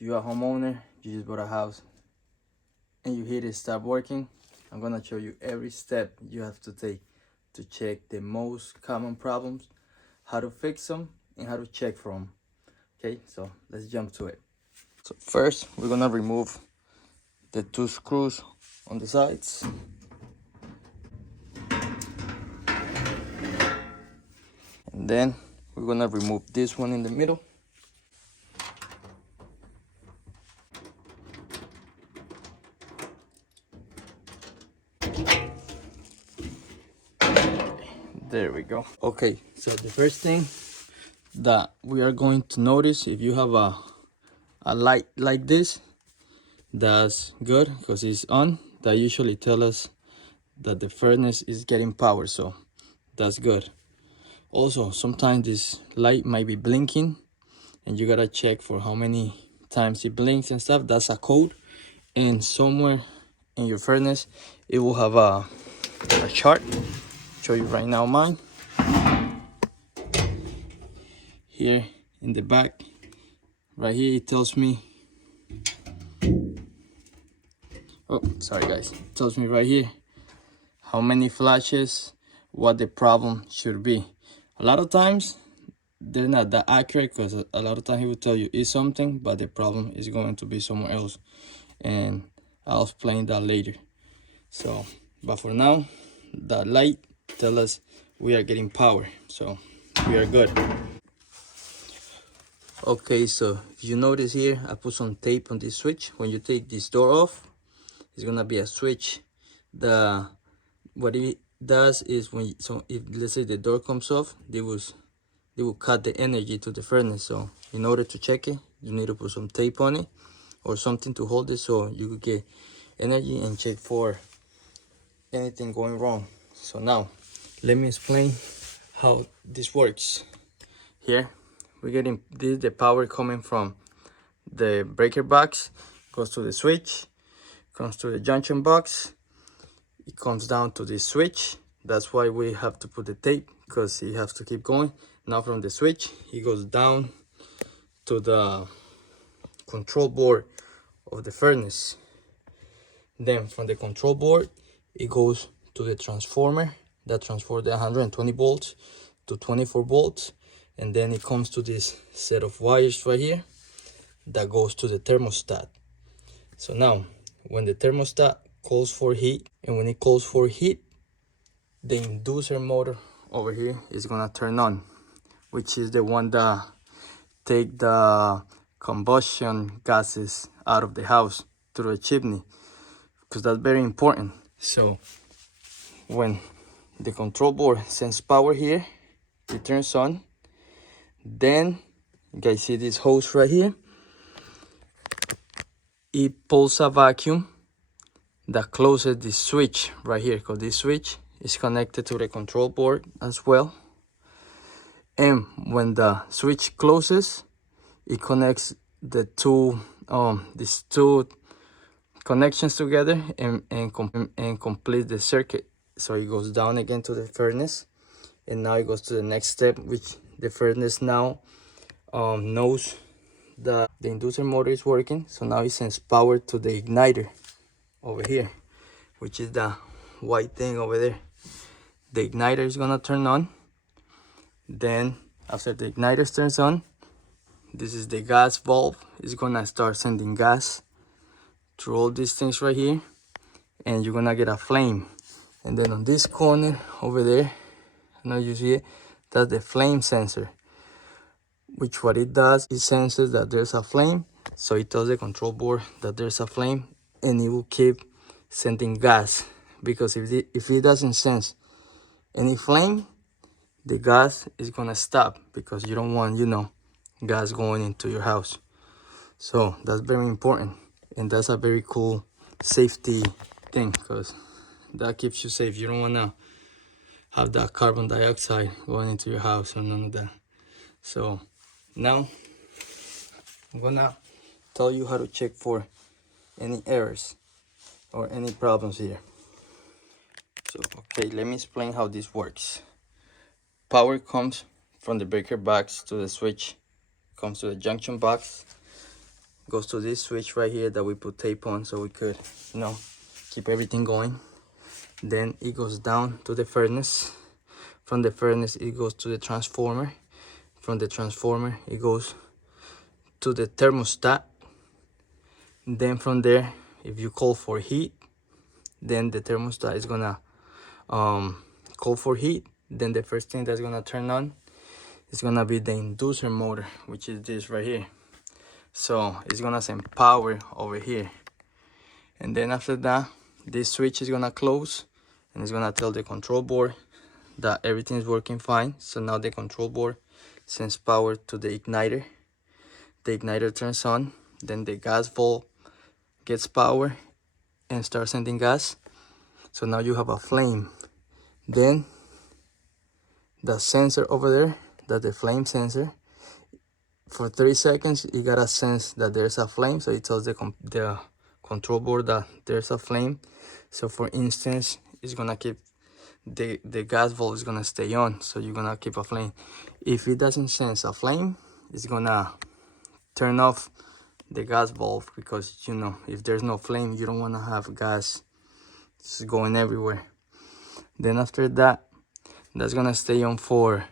If you're a homeowner, you just bought a house and you hit it stop working, I'm gonna show you every step you have to take to check the most common problems, how to fix them, and how to check for them. Okay, so let's jump to it. So first, we're gonna remove the two screws on the sides. And then we're gonna remove this one in the middle. There we go. Okay, so the first thing that we are going to notice, if you have a light like this, that's good because it's on. That usually tell us that the furnace is getting power, so that's good. Also, sometimes this light might be blinking and you gotta check for how many times it blinks and stuff. That's a code, and somewhere in your furnace it will have a chart. Show you right now mine. Here in the back, right here, it tells me, oh sorry guys, it tells me right here how many flashes, what the problem should be. A lot of times they're not that accurate because a lot of times he will tell you it's something, but the problem is going to be somewhere else, and I'll explain that later. So but for now, that light tell us we are getting power, so we are good. Okay, so if you notice here, I put some tape on this switch. When you take this door off, it's gonna be a switch. What it does is when if let's say the door comes off, they will cut the energy to the furnace. So in order to check it, you need to put some tape on it or something to hold it so you could get energy and check for anything going wrong. So now let me explain how this works. Here we're getting this, the power coming from the breaker box, goes to the switch, comes to the junction box, it comes down to the switch. That's why we have to put the tape, because it has to keep going. Now from the switch it goes down to the control board of the furnace. Then from the control board it goes to the transformer that transfers the 120 volts to 24 volts, and then it comes to this set of wires right here that goes to the thermostat. So now when the thermostat calls for heat, and when it calls for heat, the inducer motor over here is gonna turn on, which is the one that take the combustion gases out of the house through a chimney, because that's very important. So when the control board sends power here, it turns on. Then you guys see this hose right here, it pulls a vacuum that closes the switch right here, because this switch is connected to the control board as well. And when the switch closes, it connects the two these two connections together and complete the circuit. So it goes down again to the furnace, and now it goes to the next step, which the furnace now knows that the inducer motor is working. So now it sends power to the igniter over here, which is the white thing over there. The igniter is gonna turn on. Then after the igniter turns on, this is the gas valve. It's gonna start sending gas through all these things right here, and you're gonna get a flame. And then on this corner over there, I know you see it, that's the flame sensor, which what it does, it senses that there's a flame, so it tells the control board that there's a flame, and it will keep sending gas. Because if it doesn't sense any flame, the gas is gonna stop, because you don't want, you know, gas going into your house. So that's very important, and that's a very cool safety thing, because that keeps you safe. You don't want to have that carbon dioxide going into your house or none of that. So now I'm gonna tell you how to check for any errors or any problems here. So okay, let me explain how this works. Power comes from the breaker box to the switch, comes to the junction box, goes to this switch right here that we put tape on so we could, you know, keep everything going. Then it goes down to the furnace. From the furnace it goes to the transformer. From the transformer it goes to the thermostat. Then from there, if you call for heat, then the thermostat is gonna call for heat. Then the first thing that's gonna turn on is gonna be the inducer motor, which is this right here. So it's gonna send power over here, and then after that this switch is gonna close and it's gonna tell the control board that everything is working fine. So now the control board sends power to the igniter. The igniter turns on, then the gas valve gets power and starts sending gas. So now you have a flame. Then the sensor over there, that's the flame sensor, for 3 seconds it gotta sense that there's a flame, so it tells the control board that there's a flame. So for instance, it's gonna keep the gas valve is gonna stay on, so you're gonna keep a flame. If it doesn't sense a flame, it's gonna turn off the gas valve, because you know, if there's no flame, you don't want to have gas just going everywhere. Then after that, that's gonna stay on for a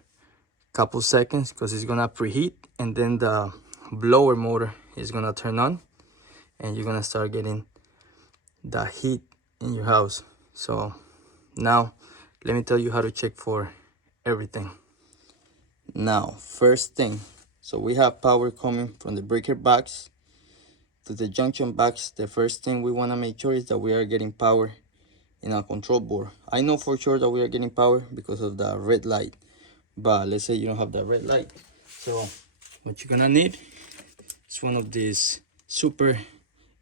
couple seconds because it's gonna preheat, and then the blower motor is gonna turn on and you're gonna start getting the heat in your house. So now let me tell you how to check for everything. Now, first thing, so we have power coming from the breaker box to the junction box. The first thing we want to make sure is that we are getting power in our control board. I know for sure that we are getting power because of the red light, but let's say you don't have the red light. So what you're gonna need is one of these super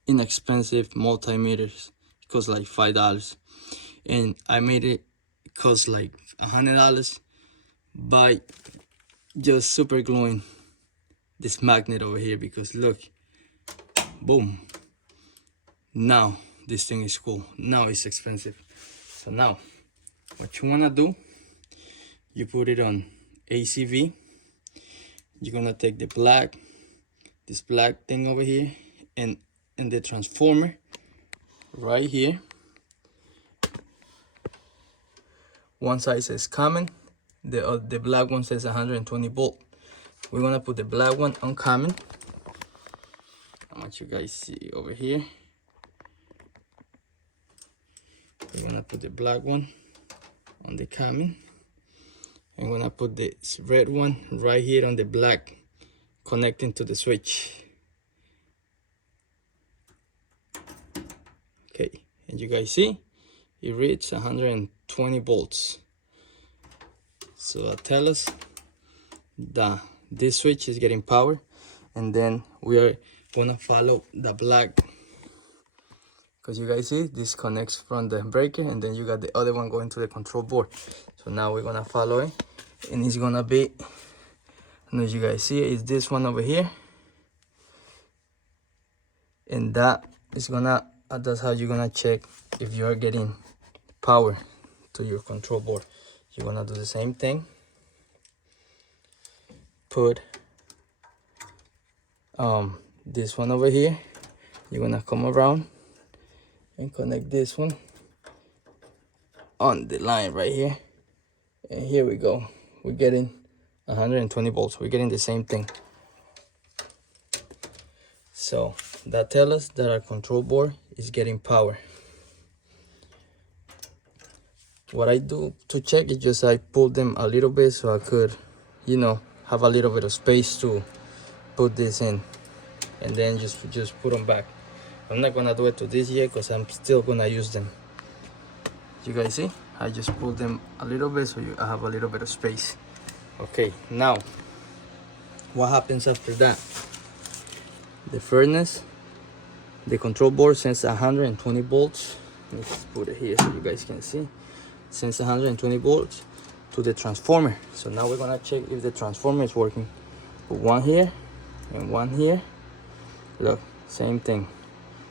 inexpensive multimeters. It costs like $5, and I made it cost like $100 by just super gluing this magnet over here, because look, boom, now this thing is cool. Now it's expensive. So now what you want to do, you put it on ACV. You're gonna take this black thing over here, and the transformer right here, one side says common, the black one says 120 volt. We're gonna put the black one on common. I want you guys see over here. We're gonna put the black one on the common. I'm gonna put this red one right here on the black, connecting to the switch. Okay, and you guys see it reads 120 volts. So that tells us that this switch is getting power, and then we are gonna follow the black, because you guys see this connects from the breaker, and then you got the other one going to the control board. So now we're gonna follow it, and it's gonna be, and as you guys see, it's this one over here, and that is gonna, that's how you're gonna check if you are getting power to your control board. You're gonna do the same thing. Put this one over here. You're gonna come around and connect this one on the line right here, and here we go. We're getting 120 volts. We're getting the same thing. So that tells us that our control board is getting power. What I do to check is just I pull them a little bit so I could, you know, have a little bit of space to put this in, and then just put them back. I'm not gonna do it to this yet because I'm still gonna use them. You guys see, I just pulled them a little bit so I have a little bit of space. Okay, now what happens after that? The furnace, the control board sends 120 volts. Let's put it here so you guys can see. Sends 120 volts to the transformer. So now we're gonna check if the transformer is working. Put one here and one here. Look, same thing.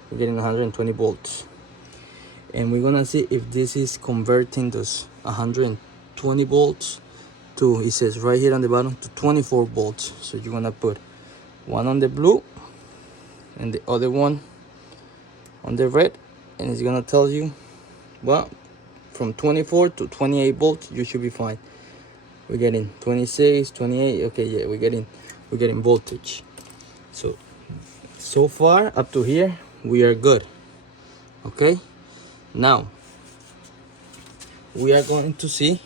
We're getting 120 volts. And we're gonna see if this is converting those 120 volts to, it says right here on the bottom, to 24 volts. So you're gonna put one on the blue and the other one on the red, and it's gonna tell you, well, from 24 to 28 volts you should be fine. We're getting 26, 28. Okay, yeah, we're getting voltage. So far up to here we are good. Okay, now we are going to see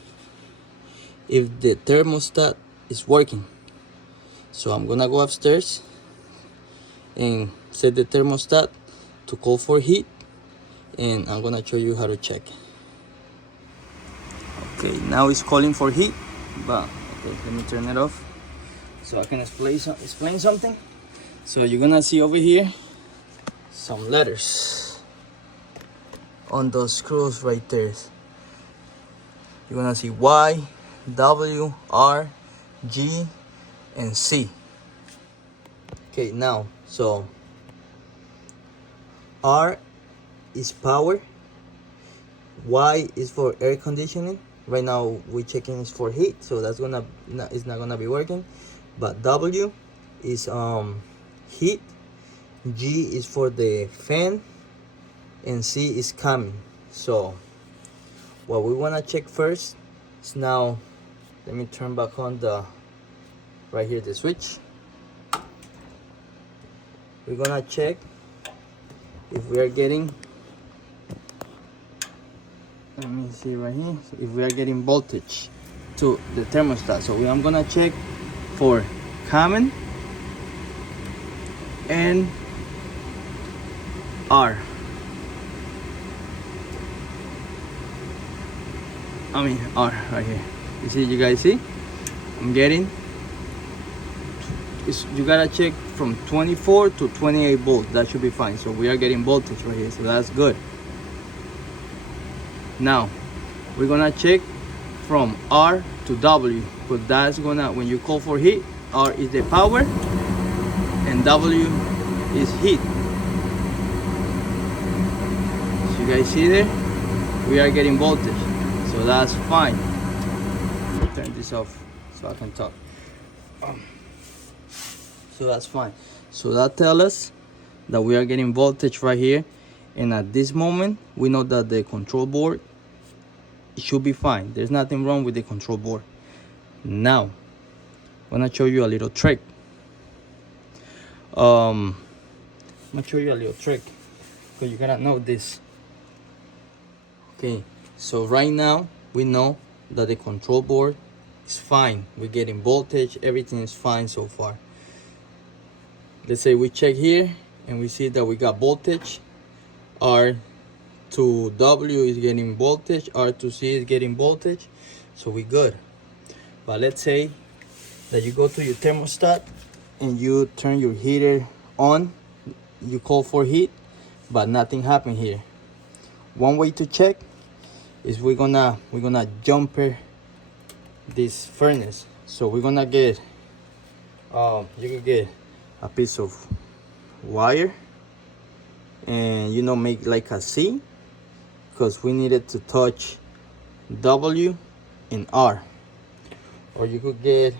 if the thermostat is working. So I'm gonna go upstairs and set the thermostat to call for heat, and I'm gonna show you how to check. Okay, now it's calling for heat, but okay, let me turn it off so I can explain something. So you're gonna see over here some letters on those screws right there. You're gonna see Y, W, R, G, and C. Okay, now, so R is power, Y is for air conditioning. Right now we're checking is for heat, so that's it's not gonna be working. But W is heat, G is for the fan, and C is coming. So what we wanna check first is, now let me turn back on the right here the switch. We're gonna check if we are getting, let me see right here, so if we are getting voltage to the thermostat. So I'm gonna check for common and R. R right here. You guys see? I'm getting, you gotta check from 24 to 28 volts. That should be fine. So we are getting voltage right here. So that's good. Now we're gonna check from R to W, but that's gonna, when you call for heat, R is the power and W is heat. So you guys see there, we are getting voltage, so that's fine. Turn this off so I can talk. So that's fine. So that tells us that we are getting voltage right here, and at this moment we know that the control board, it should be fine. There's nothing wrong with the control board. Now I'm gonna show you a little trick. I'm gonna show you a little trick because you gotta know this. Okay, so right now we know that the control board is fine. We're getting voltage, everything is fine so far. Let's say we check here and we see that we got voltage. R to W is getting voltage, R to C is getting voltage, so we good. But let's say that you go to your thermostat and you turn your heater on, you call for heat, but nothing happened here. One way to check is we're gonna jumper this furnace. So we're gonna get, you can get a piece of wire and make like a C, because we needed to touch W and R. Or you could get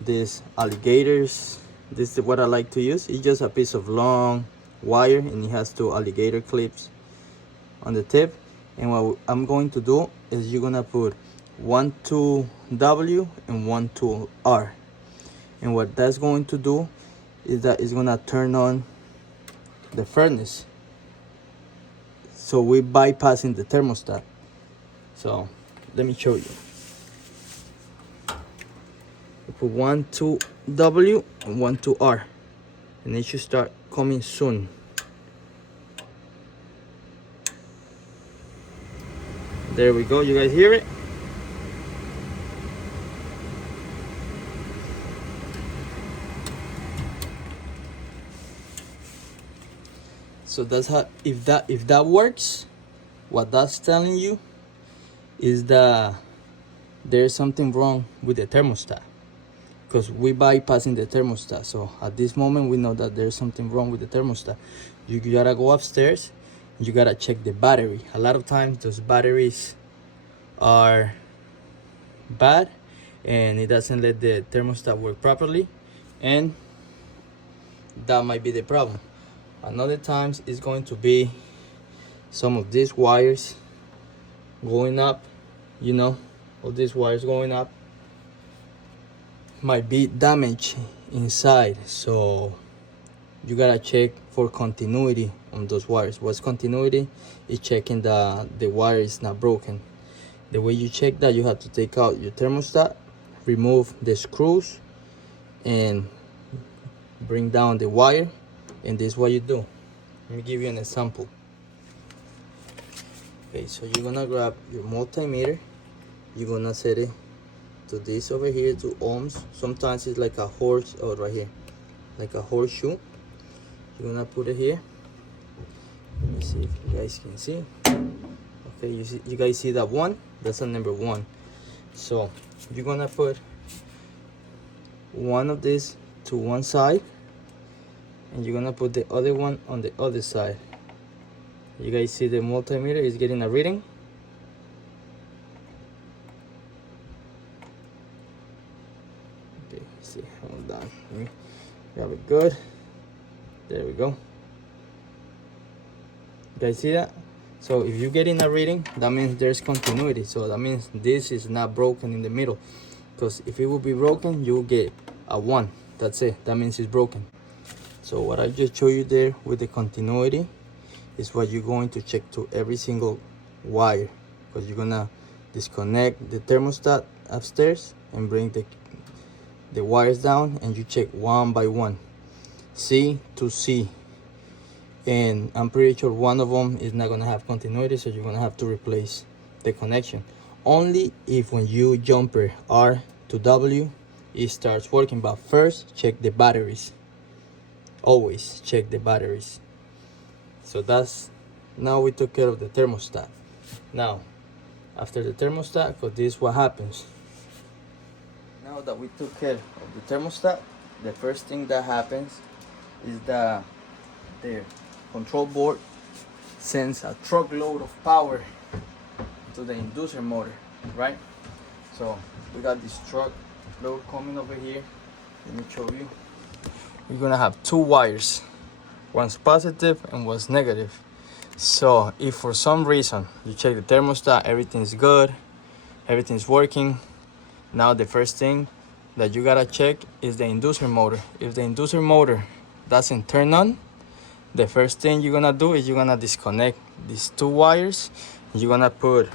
these alligators. This is what I like to use. It's just a piece of long wire and it has two alligator clips on the tip. And what I'm going to do is you're gonna put one to W and one to R. And what that's going to do is that it's gonna turn on the furnace. So we're bypassing the thermostat. So let me show you. We put one to W and one to R, and it should start coming soon. There we go. You guys hear it? So that's how, if that works, what that's telling you is that there's something wrong with the thermostat, because we bypassing the thermostat. So at this moment we know that there's something wrong with the thermostat. You gotta go upstairs, you gotta check the battery. A lot of times those batteries are bad and it doesn't let the thermostat work properly, and that might be the problem. Another times it's going to be some of these wires going up, you know, all these wires going up might be damaged inside, so you gotta check for continuity on those wires. What's continuity? Is checking the wire is not broken. The way you check that, you have to take out your thermostat, remove the screws, and bring down the wire, and this is what you do. Let me give you an example. Okay, so you're gonna grab your multimeter, you're gonna set it to this over here, to ohms. Sometimes it's like a horse, or right here, like a horseshoe. You're gonna put it here. Let me see if you guys can see. Okay, you guys see that one? That's a number 1. So you're gonna put one of these to one side, and you're gonna put the other one on the other side. You guys see the multimeter is getting a reading. Okay, see, hold on. Let me grab it good. There we go. You guys see that? So if you get in a reading, that means there's continuity. So that means this is not broken in the middle. Because if it will be broken, you will get a 1. That's it. That means it's broken. So what I just showed you there with the continuity is what you're going to check to every single wire. Because you're gonna disconnect the thermostat upstairs and bring the wires down, and you check one by one, C to C. And I'm pretty sure one of them is not gonna have continuity, so you're gonna have to replace the connection. Only if when you jumper R to W, it starts working. But first, check the batteries. Always check the batteries. So that's, now we took care of the thermostat. Now, after the thermostat, because this is what happens. Now that we took care of the thermostat, the first thing that happens is that the control board sends a truckload of power to the inducer motor, right? So we got this truckload coming over here. Let me show you. We're gonna have 2 wires, one's positive and one's negative. So if for some reason you check the thermostat, everything's good, everything's working, now the first thing that you gotta check is the inducer motor. If the inducer motor doesn't turn on, the first thing you're gonna do is you're gonna disconnect these 2 wires. You're gonna put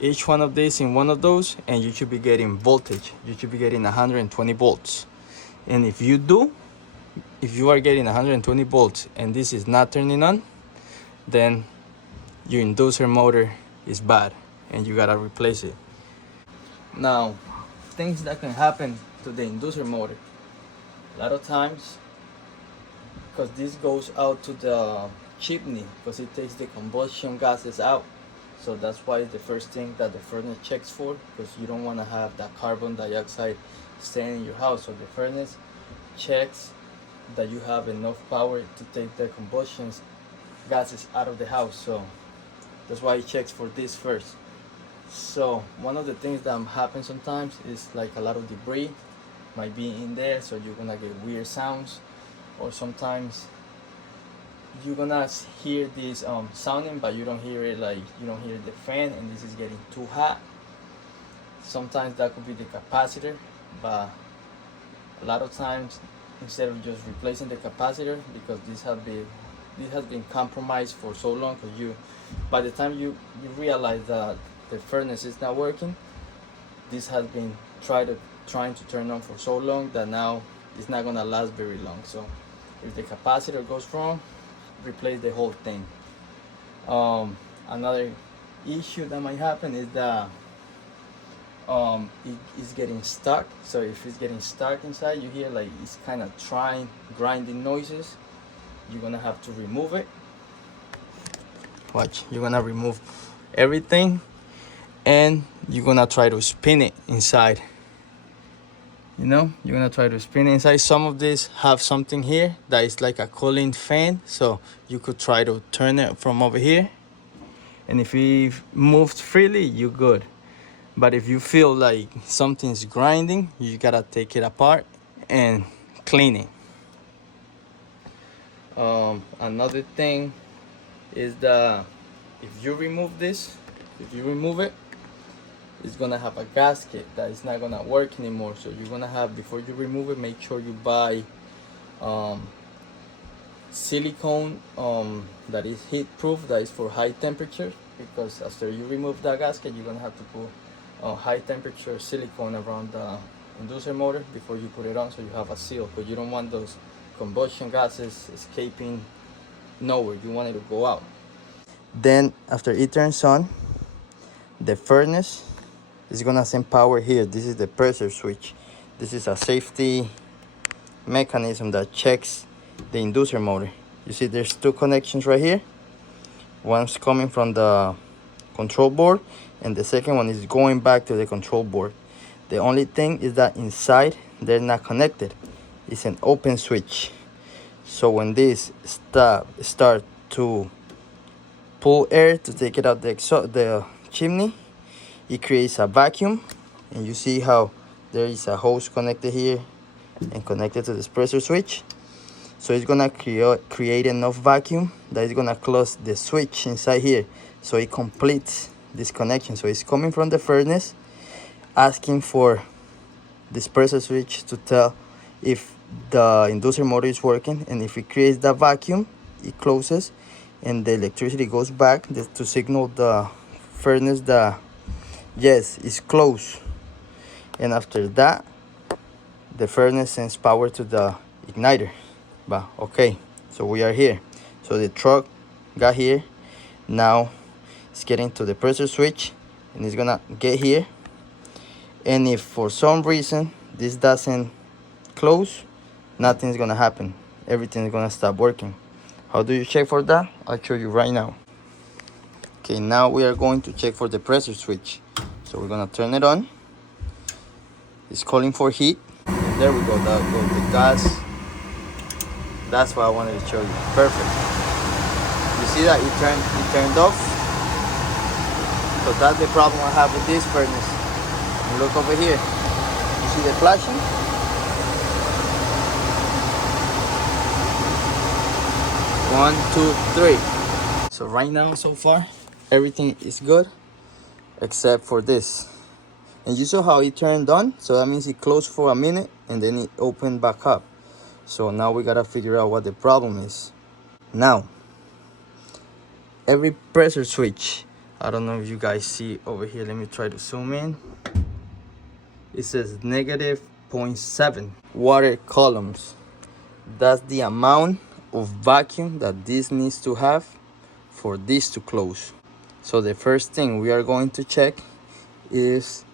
each one of these in one of those, and you should be getting voltage. You should be getting 120 volts. And if you are getting 120 volts and this is not turning on, then your inducer motor is bad and you gotta replace it. Now, things that can happen to the inducer motor. A lot of times, because this goes out to the chimney, because it takes the combustion gases out. So that's why it's the first thing that the furnace checks for, because you don't want to have that carbon dioxide staying in your house. So the furnace checks that you have enough power to take the combustion gases out of the house. So that's why it checks for this first. So one of the things that happens sometimes is like a lot of debris might be in there, so you're gonna get weird sounds. Or sometimes you're gonna hear this sounding, but you don't hear it, like you don't hear the fan, and this is getting too hot. Sometimes that could be the capacitor, but a lot of times, instead of just replacing the capacitor, because this has been compromised for so long, because by the time you realize that the furnace is not working, this has been trying to turn on for so long that now it's not gonna last very long. So if the capacitor goes wrong, replace the whole thing. Another issue that might happen is that it is getting stuck. So if it's getting stuck inside, you hear like it's kind of grinding noises. You're gonna have to remove it. Watch, you're gonna remove everything, and you're gonna try to spin it inside. You know, you're gonna try to spin it inside. Some of these have something here that is like a cooling fan, so you could try to turn it from over here, and if it moves freely, you're good. But if you feel like something's grinding, you gotta take it apart and clean it. Another thing is that if you remove this, if you remove it, it's gonna have a gasket that is not gonna work anymore. So you're gonna have, before you remove it, make sure you buy silicone that is heat proof, that is for high temperature, because after you remove that gasket, you're gonna have to put high temperature silicone around the inducer motor before you put it on, so you have a seal, because you don't want those combustion gases escaping nowhere. You want it to go out. Then after it turns on, the furnace is gonna send power here. This is the pressure switch. This is a safety mechanism that checks the inducer motor. You see there's two connections right here. One's coming from the control board and the second one is going back to the control board. The only thing is that inside they're not connected. It's an open switch. So when this start to pull air to take it out the chimney, it creates a vacuum, and you see how there is a hose connected here and connected to this pressure switch. So it's gonna create enough vacuum that it's gonna close the switch inside here, so it completes this connection. So it's coming from the furnace, asking for this pressure switch to tell if the inducer motor is working, and if it creates that vacuum, it closes and the electricity goes back to signal the furnace that yes, it's closed. And after that, the furnace sends power to the igniter. But okay, so we are here. So the truck got here. Now it's getting to the pressure switch and it's gonna get here. And if for some reason this doesn't close, nothing's gonna happen. Everything's gonna stop working. How do you check for that? I'll show you right now. Okay, now we are going to check for the pressure switch. So we're gonna turn it on. It's calling for heat. And there we go, that goes the gas. That's what I wanted to show you. Perfect. You see that it turned off? So that's the problem I have with this furnace. And look over here. You see the flashing? 1, 2, 3. So right now, so far, everything is good except for this. And you saw how it turned on, so that means it closed for a minute and then it opened back up. So now we gotta figure out what the problem is. Now, every pressure switch, I don't know if you guys see over here, let me try to zoom in. It says -0.7 water columns. That's the amount of vacuum that this needs to have for this to close. So the first thing we are going to check is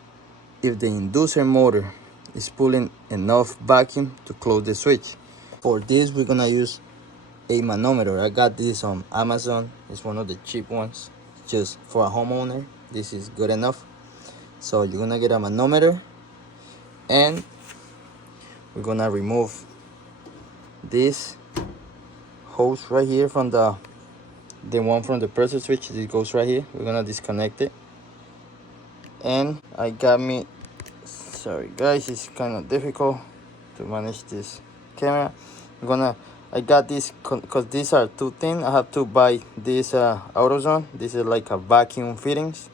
if the inducer motor is pulling enough vacuum to close the switch. For this, we're gonna use a manometer. I got this on Amazon. It's one of the cheap ones. Just for a homeowner, this is good enough. So you're gonna get a manometer and we're gonna remove this hose right here from the one from the pressure switch. It goes right here. We're gonna disconnect it. And I got me, sorry guys, it's kind of difficult to manage this camera. I got this because these are too thin. I have to buy this AutoZone. This is like a vacuum fittings,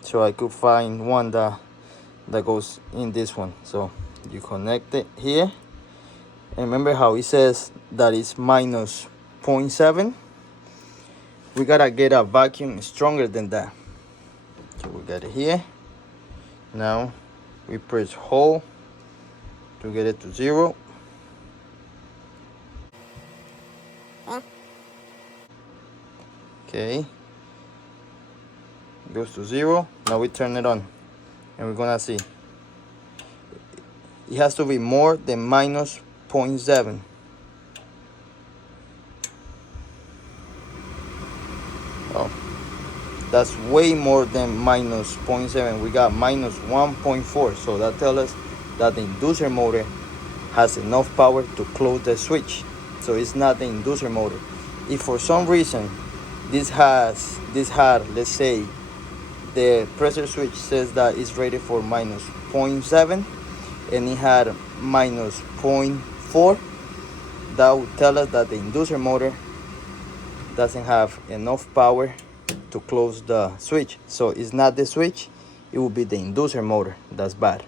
so I could find one that goes in this one. So you connect it here, and remember how it says that it's -0.7. We gotta get a vacuum stronger than that. So we got it here. Now we press hold to get it to 0. Okay, goes to 0. Now we turn it on and we're gonna see it has to be more than -0.7. Oh, that's way more than -0.7. We got -1.4. So that tells us that the inducer motor has enough power to close the switch. So it's not the inducer motor. If for some reason this had, let's say the pressure switch says that it's rated for -0.7, and it had minus 0.4, that would tell us that the inducer motor doesn't have enough power to close the switch. So it's not the switch, it will be the inducer motor that's bad.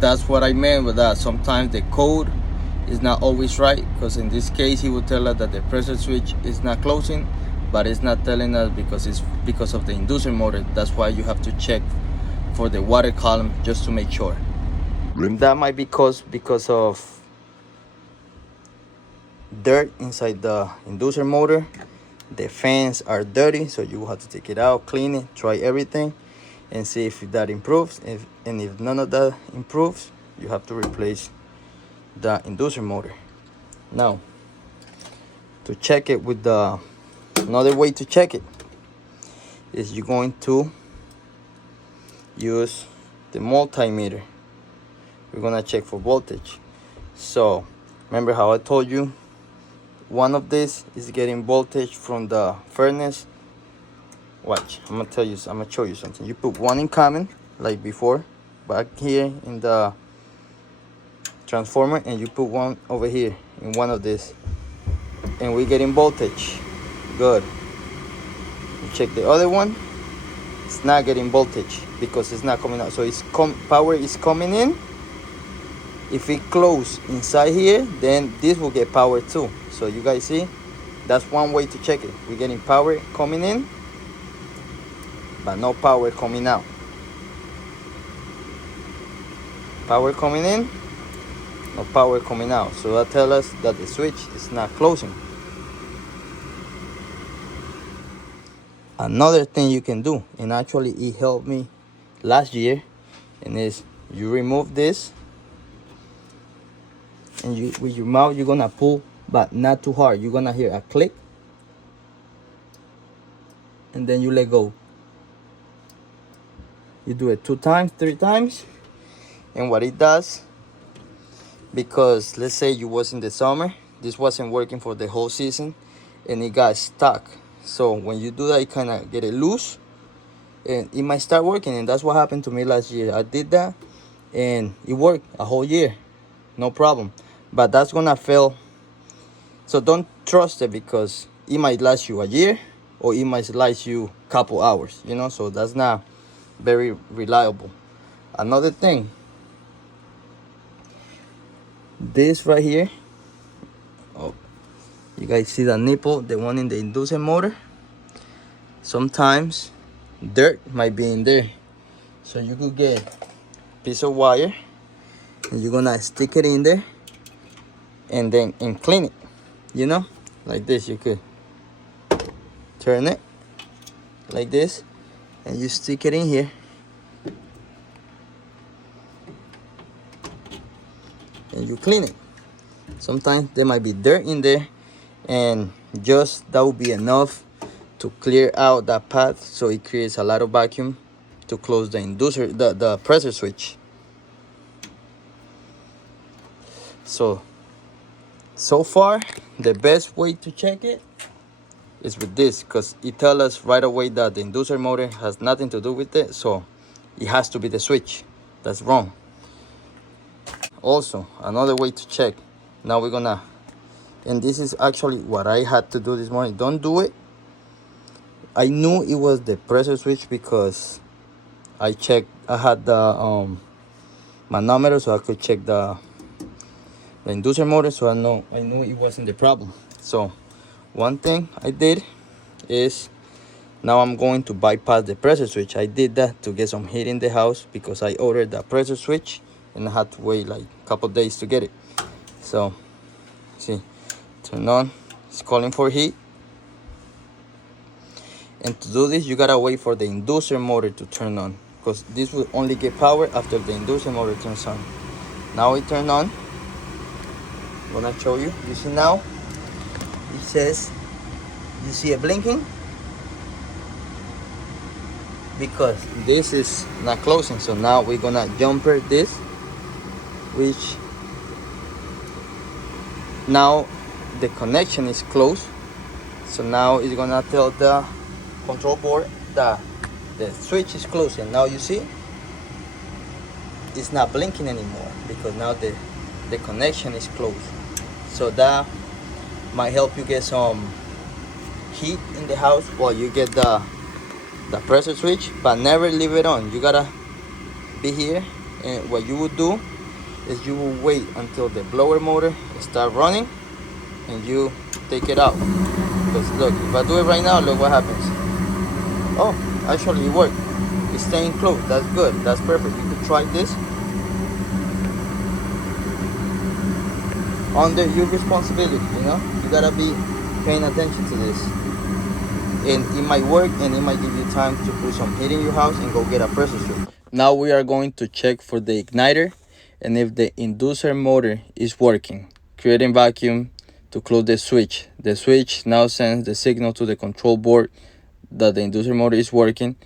That's what I meant with that. Sometimes the code is not always right, because in this case he will tell us that the pressure switch is not closing, but it's not telling us because it's because of the inducer motor. That's why you have to check for the water column just to make sure. That might be caused because of dirt inside the inducer motor. The fans are dirty, so you will have to take it out, clean it, try everything, and see if that improves. If none of that improves, you have to replace the inducer motor. Now, to check it with another way to check it is you're going to use the multimeter. We're gonna check for voltage. So remember how I told you one of these is getting voltage from the furnace. Watch, I'm gonna show you something. You put one in common like before back here in the transformer, and you put one over here in one of these, and we're getting voltage. Good. You check the other one, it's not getting voltage because it's not coming out. So it's power is coming in. If it close inside here, then this will get power too. So you guys see, that's one way to check it. We're getting power coming in, but no power coming out. Power coming in, no power coming out. So that tells us that the switch is not closing. Another thing you can do, and actually it helped me last year, and is you remove this, and you with your mouth you're gonna pull, but not too hard. You're gonna hear a click, and then you let go. You do it 2 times, 3 times, and what it does, because let's say you was in the summer, this wasn't working for the whole season, and it got stuck. So when you do that, you kind of get it loose, and it might start working. And that's what happened to me last year. I did that, and it worked a whole year, no problem. But that's gonna fail. So don't trust it, because it might last you a year, or it might last you a couple hours, you know. So that's not very reliable. Another thing, this right here, oh, you guys see the nipple, the one in the inducer motor? Sometimes dirt might be in there, so you could get a piece of wire, and you're gonna stick it in there, and then clean it, you know, like this. You could turn it like this, and you stick it in here, and you clean it. Sometimes there might be dirt in there, and just that will be enough to clear out that path, so it creates a lot of vacuum to close the inducer, the pressure switch. So far the best way to check it is with this, because it tells us right away that the inducer motor has nothing to do with it, so it has to be the switch. That's wrong. Also, another way to check, now we're gonna, and this is actually what I had to do this morning. Don't do it. I knew it was the pressure switch because I checked, I had the manometer, so I could check the inducer motor, so I knew it wasn't the problem. So one thing I did is, now I'm going to bypass the pressure switch. I did that to get some heat in the house, because I ordered the pressure switch and I had to wait like a couple days to get it. So see, turn on, it's calling for heat. And to do this, you gotta wait for the inducer motor to turn on, because this will only get power after the inducer motor turns on. Now it turned on. I'm gonna show you. You see now, it says, you see it blinking? Because this is not closing. So now we're gonna jumper this, which now the connection is closed. So now it's gonna tell the control board that the switch is closed. And now you see it's not blinking anymore because now the connection is closed. So that might help you get some heat in the house while you get the pressure switch, but never leave it on. You gotta be here, and what you would do is you will wait until the blower motor start running and you take it out. Because look, if I do it right now, look what happens. Oh, actually it worked. It's staying closed. That's good. That's perfect. You could try this under your responsibility. You gotta be paying attention to this, and it might work, and it might give you time to put some heat in your house and go get a pressure switch. Now we are going to check for the igniter and if the inducer motor is working, creating vacuum to close the switch. The switch now sends the signal to the control board that the inducer motor is working.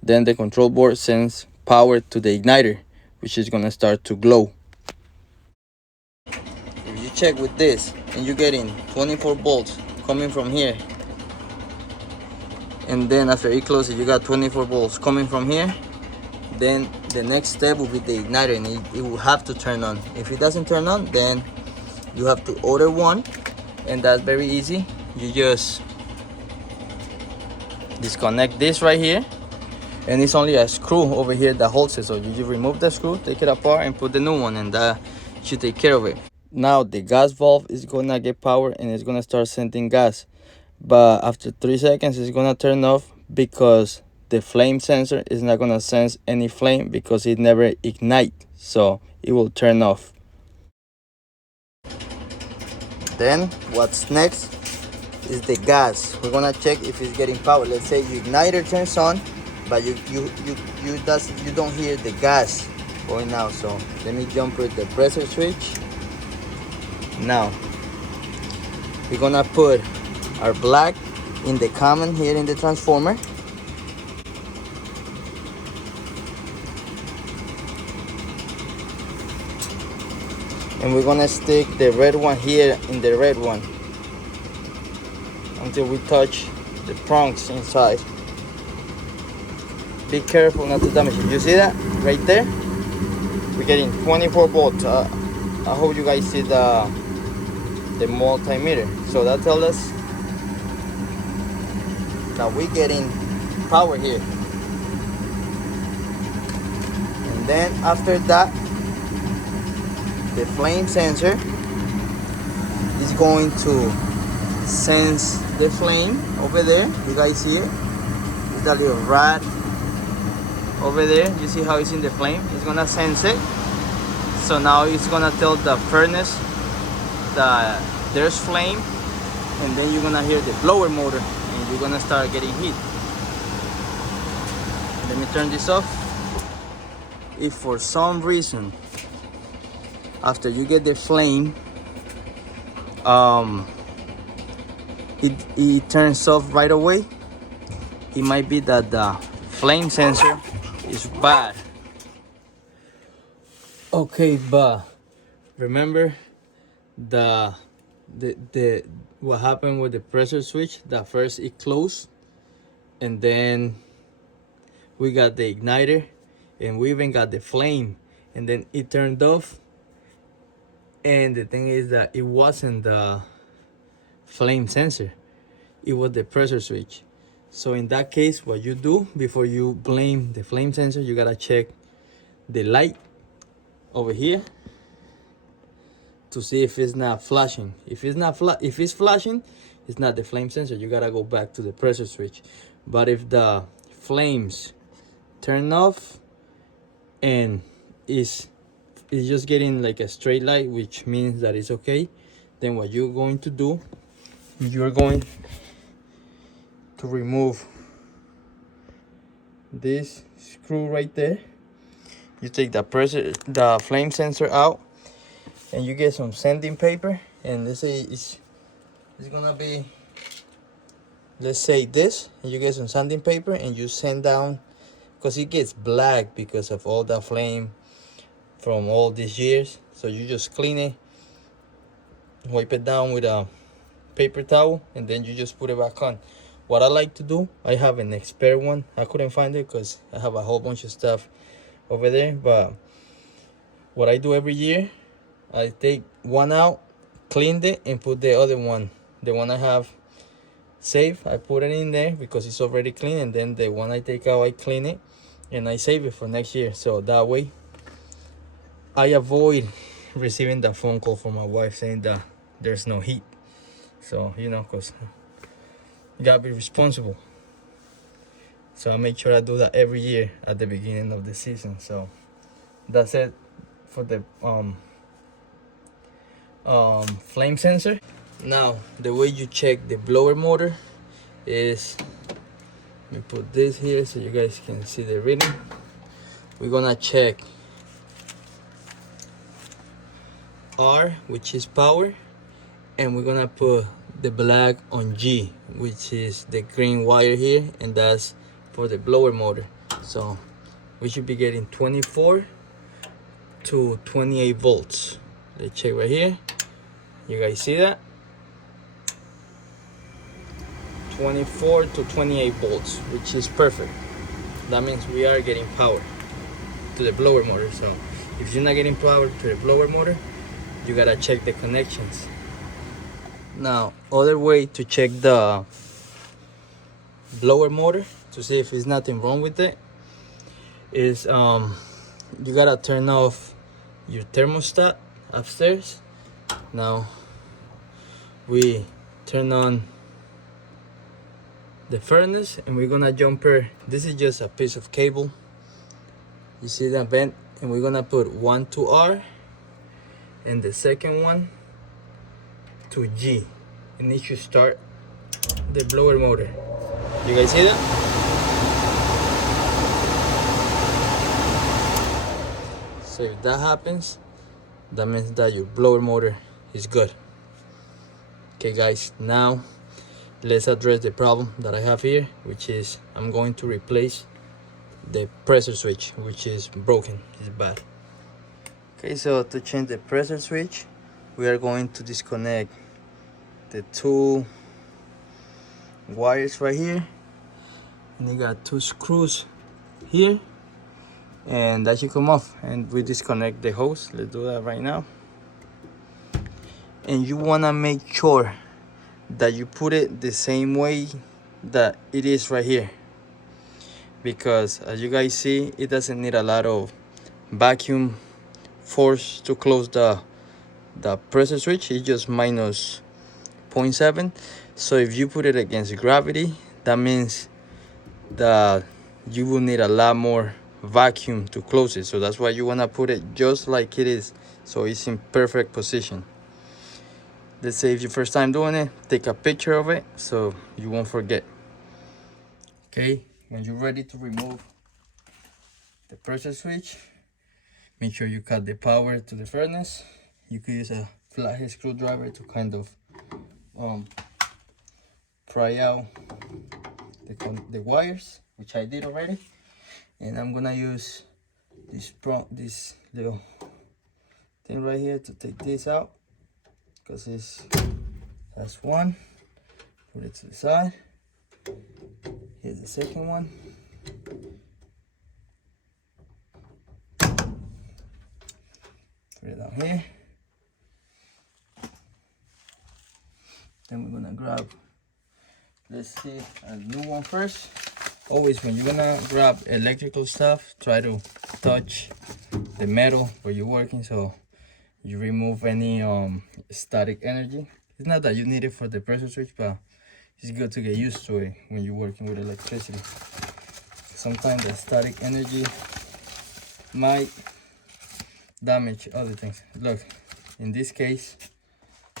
Then the control board sends power to the igniter, which is gonna start to glow. If you check with this and you're getting 24 volts coming from here, and then after it closes you got 24 volts coming from here, then the next step will be the igniter, and it will have to turn on. If it doesn't turn on, then you have to order one, and that's very easy. You just disconnect this right here, and it's only a screw over here that holds it. So you just remove the screw, take it apart, and put the new one, and that should take care of it. Now the gas valve is gonna get power and it's gonna start sending gas, but after 3 seconds it's gonna turn off because the flame sensor is not gonna sense any flame because it never ignites, so it will turn off. Then what's next is the gas. We're gonna check if it's getting power. Let's say your igniter turns on, but you don't hear the gas going out. So let me jump with the pressure switch. Now we're gonna put our black in the common here in the transformer. And we're gonna stick the red one here in the red one until we touch the prongs inside. Be careful not to damage it. You see that right there? We're getting 24 volts. I hope you guys see the multimeter. So that tells us that we're getting power here. And then after that, the flame sensor is going to sense the flame over there. You guys see it? It's that little rod over there. You see how it's in the flame? It's gonna sense it. So now it's gonna tell the furnace that there's flame, and then you're gonna hear the blower motor and you're gonna start getting heat. Let me turn this off. If for some reason after you get the flame it turns off right away, it might be that the flame sensor is bad. Okay, but remember the what happened with the pressure switch, that first it closed, and then we got the igniter, and we even got the flame, and then it turned off. And the thing is that it wasn't the flame sensor, it was the pressure switch. So in that case, what you do before you blame the flame sensor, you gotta check the light over here to see if it's not flashing. If it's flashing, it's not the flame sensor. You gotta go back to the pressure switch. But if the flames turn off and it's just getting like a straight light, which means that it's okay, then what you're going to do, you're going to remove this screw right there. You take the flame sensor out, and you get some sanding paper, and let's say it's gonna be, let's say this, and you get some sanding paper and you sand down, because it gets black because of all the flame from all these years. So you just clean it, wipe it down with a paper towel, and then you just put it back on. What I like to do, I have an expert one. I couldn't find it because I have a whole bunch of stuff over there, but what I do every year, I take one out, cleaned it, and put the other one, the one I have saved, I put it in there because it's already clean, and then the one I take out, I clean it and I save it for next year. So that way I avoid receiving that phone call from my wife saying that there's no heat. So, you know, because you gotta be responsible. So I make sure I do that every year at the beginning of the season. So that's it for the flame sensor. Now the way you check the blower motor is, let me put this here so you guys can see the reading. We're gonna check R, which is power, and we're gonna put the black on G, which is the green wire here, and that's for the blower motor. So we should be getting 24 to 28 volts. Let's check right here. You guys see that? 24 to 28 volts, which is perfect. That means we are getting power to the blower motor. So if you're not getting power to the blower motor, you gotta check the connections. Now, other way to check the blower motor to see if there's nothing wrong with it is you gotta turn off your thermostat upstairs. Now we turn on the furnace and we're gonna jumper. This is just a piece of cable, you see that bent, and we're gonna put one to R and the second one to G, and it should start the blower motor. You guys see that? So if that happens, that means that your blower motor is good. Okay guys, now let's address the problem that I have here, which is I'm going to replace the pressure switch, which is broken, it's bad. Okay, so to change the pressure switch, we are going to disconnect the two wires right here, and you got two screws here, and that should come off, and we disconnect the hose. Let's do that right now. And you want to make sure that you put it the same way that it is right here, because as you guys see, it doesn't need a lot of vacuum force to close the pressure switch. It's just minus 0.7. So if you put it against gravity, that means that you will need a lot more vacuum to close it. So that's why you want to put it just like it is, so it's in perfect position. Let's say if your first time doing it, take a picture of it so you won't forget. Okay, when you're ready to remove the pressure switch, make sure you cut the power to the furnace. You could use a flathead screwdriver to kind of pry out the wires, which I did already. And I'm gonna use this little thing right here to take this out, because that's one. Put it to the side. Here's the second one. Put it down here. Then we're gonna grab, let's see, a new one first. Always when you're gonna grab electrical stuff, try to touch the metal where you're working so you remove any static energy. It's not that you need it for the pressure switch, but it's good to get used to it when you're working with electricity. Sometimes the static energy might damage other things. Look, in this case,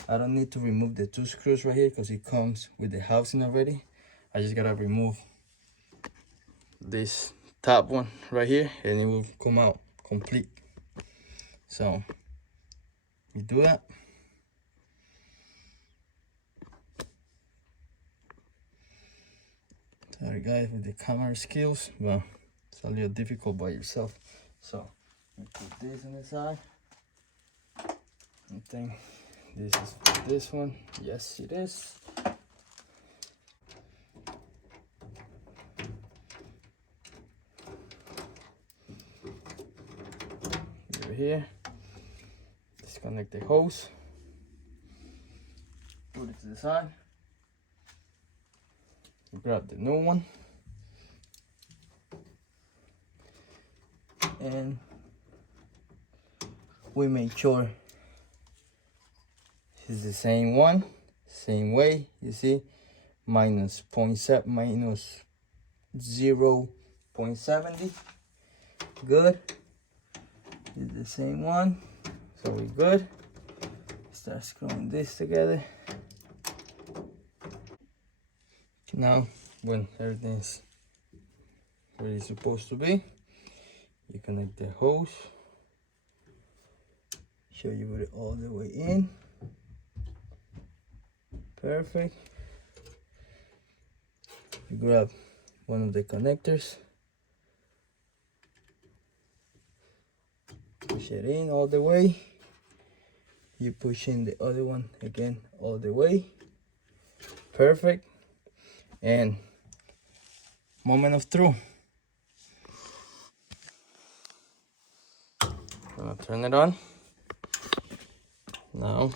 I don't need to remove the two screws right here because it comes with the housing already. I just gotta remove this top one right here and it will come out complete. So we do that. Sorry guys with the camera skills, but it's a little difficult by yourself. So we put this on the side. I think this is for this one. Yes, it is. Over here. Disconnect the hose, put it to the side, grab the new one, and we make sure it's the same one, same way. You see, minus 0.70. Good. It's the same one, so we're good. Start screwing this together. Now, when everything's where it's supposed to be, you connect the hose. Show you put it all the way in. Perfect. You grab one of the connectors, push it in all the way. You push in the other one again all the way. Perfect. And moment of truth. Gonna turn it on. Now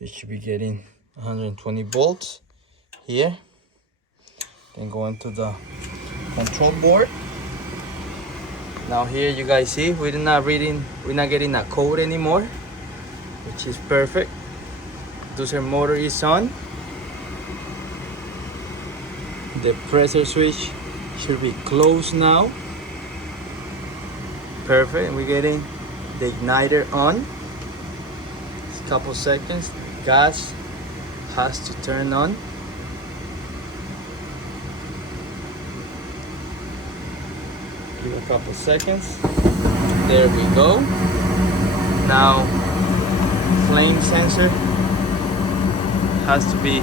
you should be getting 120 volts here. Then go into the control board. Now here you guys see we're not getting a code anymore, which is perfect. Inducer motor is on. The pressure switch should be closed now. Perfect. We're getting the igniter on. Just a couple seconds. Gas has to turn on. Give a couple seconds. There we go. Now flame sensor has to be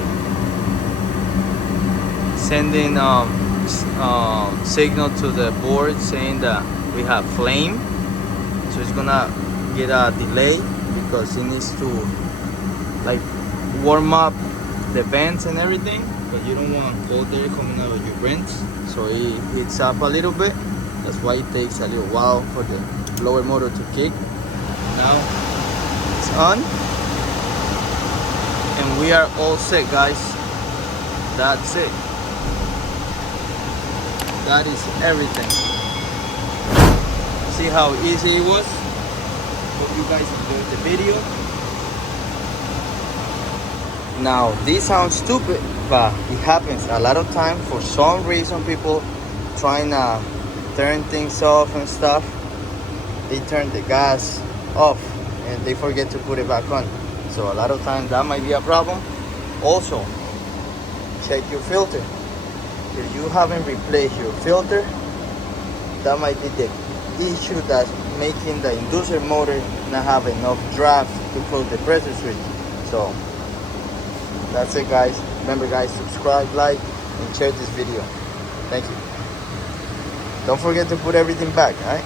sending signal to the board saying that we have flame. So it's gonna get a delay because it needs to like warm up the vents and everything, but you don't want cold air coming out of your vents, so it heats up a little bit. That's why it takes a little while for the blower motor to kick. Now it's on and we are all set, guys. That's it. That is everything. See how easy it was? Hope you guys enjoyed the video. Now this sounds stupid, but it happens a lot of time. For some reason, people trying to turn things off and stuff, they turn the gas off and they forget to put it back on. So a lot of times that might be a problem. Also, check your filter. If you haven't replaced your filter, that might be the issue that's making the inducer motor not have enough draft to close the pressure switch. So that's it, guys. Remember, guys, subscribe, like, and share this video. Thank you. Don't forget to put everything back, all right?